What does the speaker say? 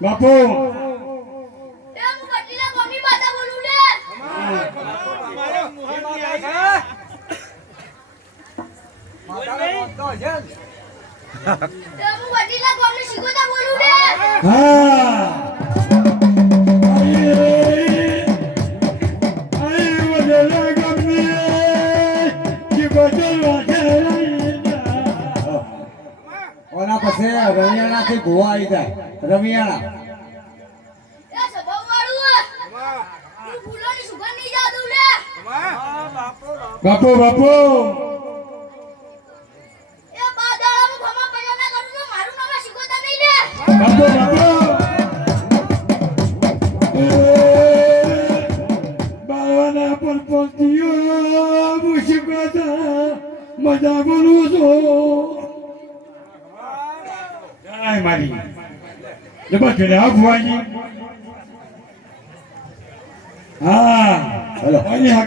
બાપુ ઓના પછી રવિયાણા થી ગોવા આવી જાય રવિયાણા બાપુ બાપુ એ બાદાળામાં ભમા પૈયા ના કરું તો મારું નામ શીખોતા નહીં લે બાપુ બાપુ બાવાના પર પંક્તિઓ મુશીબતા મજા બોલું છું જય મારી જબર છે આ ભુવાજી હા હેલો